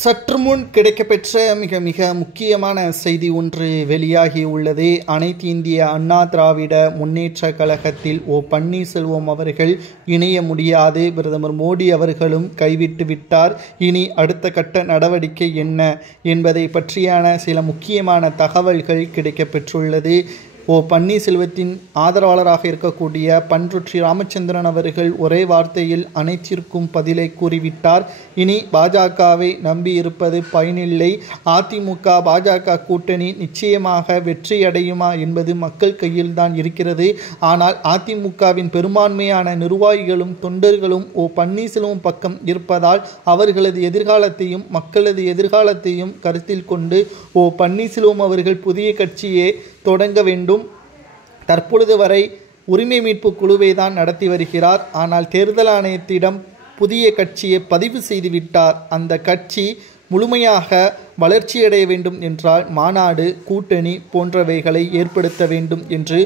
சற்றுமுன் கிடைக்கப்பெற்ற மிக முக்கியமான செய்தி ஒன்று வெளியாகி உள்ளது. அனைத்து இந்திய அண்ணா திராவிட முன்னேற்ற கழகத்தில் பன்னீர்செல்வம் அவர்கள் இணைய முடியாது. பிரதமர் மோடி அவர்களும் கைவிட்டு விட்டார். இனி அடுத்த கட்ட நடவடிக்கை என்ன என்பதை பற்றியான சில முக்கியமான தகவல்கள் கிடைக்கப்பெற்றுள்ளது. பன்னீர்செல்வத்தின் ஆதரவாளராக இருக்கக்கூடிய பண்ருட்டி ராமச்சந்திரன் அவர்கள் ஒரே வார்த்தையில் அனைத்திற்கும் பதிலை கூறிவிட்டார். இனி பாஜகவை நம்பி இருப்பது பயனில்லை. அதிமுக பாஜக கூட்டணி நிச்சயமாக வெற்றியடையுமா என்பது மக்கள் கையில்தான் இருக்கிறது. ஆனால் அதிமுகவின் பெரும்பான்மையான நிர்வாகிகளும் தொண்டர்களும் பன்னீர்செல்வம் பக்கம் இருப்பதால் அவர்களது எதிர்காலத்தையும் மக்களது எதிர்காலத்தையும் கருத்தில் கொண்டு பன்னீர்செல்வம் அவர்கள் புதிய கட்சியை தொடங்க வேண்டும். தற்பொழுது வரை உரிமை மீட்பு குழுவை தான் நடத்தி வருகிறார். ஆனால் தேர்தல் ஆணையத்திடம் புதிய கட்சியை பதிவு செய்துவிட்டார். அந்த கட்சி முழுமையாக வளர்ச்சியடைய வேண்டும் என்றால் மாநாடு, கூட்டணி போன்றவைகளை ஏற்படுத்த வேண்டும் என்று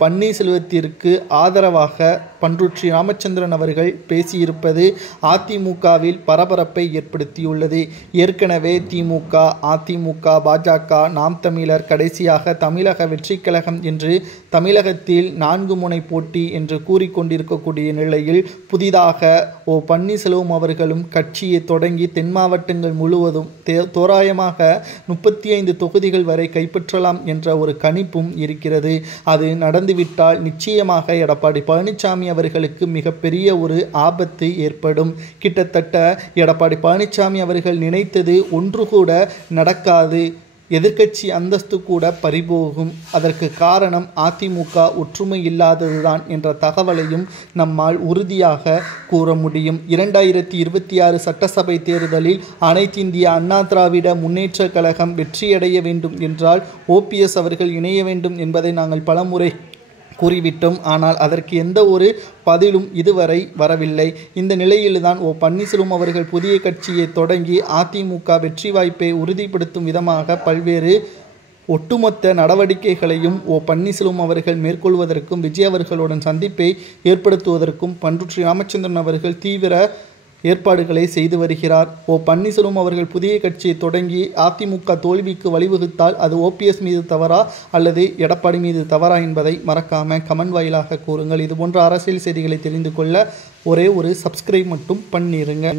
பன்னீர்செல்வத்திற்கு ஆதரவாக பண்ருட்டி ராமச்சந்திரன் அவர்கள் பேசியிருப்பது அதிமுகவில் பரபரப்பை ஏற்படுத்தியுள்ளது. ஏற்கனவே திமுக, அதிமுக, பாஜக, நாம் தமிழர், கடைசியாக தமிழக வெற்றி கழகம் என்று தமிழகத்தில் 4 முனை போட்டி என்று கூறிக்கொண்டிருக்கக்கூடிய நிலையில் புதிதாக பன்னீர்செல்வம் அவர்களும் கட்சியை தொடங்கி தென் மாவட்டங்கள் முழுவதும் தோராயமாக 35 தொகுதிகள் வரை கைப்பற்றலாம் என்ற ஒரு கணிப்பும் இருக்கிறது. அது நடந்துவிட்டால் நிச்சயமாக எடப்பாடி பழனிசாமி அவர்களுக்கு மிகப்பெரிய ஒரு ஆபத்து ஏற்படும். கிட்டத்தட்ட எடப்பாடி பழனிசாமி அவர்கள் நினைத்தது ஒன்று கூட நடக்காது. எதிர்க்கட்சி அந்தஸ்து கூட பறிபோகும். அதற்கு காரணம் அதிமுக ஒற்றுமை இல்லாததுதான் என்ற தகவலையும் நம்மால் உறுதியாக கூற முடியும். 2026 சட்டசபை தேர்தலில் அனைத்து இந்திய அண்ணா திராவிட முன்னேற்ற கழகம் வெற்றியடைய வேண்டும் என்றால் OPS அவர்கள் இணைய வேண்டும் என்பதை நாங்கள் பலமுறை கூறிவிட்டோம். ஆனால் அதற்கு எந்த ஒரு பதிலும் இதுவரை வரவில்லை. இந்த நிலையில்தான் பன்னீர்செல்வம் அவர்கள் புதிய கட்சியை தொடங்கி அதிமுக வெற்றி வாய்ப்பை உறுதிப்படுத்தும் விதமாக பல்வேறு ஒட்டுமொத்த நடவடிக்கைகளையும் பன்னீர்செல்வம் அவர்கள் மேற்கொள்வதற்கும் விஜய் அவர்களுடன் சந்திப்பை ஏற்படுத்துவதற்கும் பண்ருட்டி ராமச்சந்திரன் அவர்கள் தீவிர ஏற்பாடுகளை செய்து வருகிறார். பன்னீர்செல்வம் அவர்கள் புதிய கட்சியை தொடங்கி அதிமுக தோல்விக்கு வழிவகுத்தால் அது OPS மீது தவறா அல்லது எடப்பாடி மீது தவறா என்பதை மறக்காம கமெண்ட் வாயிலாக கூறுங்கள். இதுபோன்ற அரசியல் செய்திகளை தெரிந்து கொள்ள ஒரே ஒரு சப்ஸ்கிரைப் மட்டும் பண்ணிருங்க.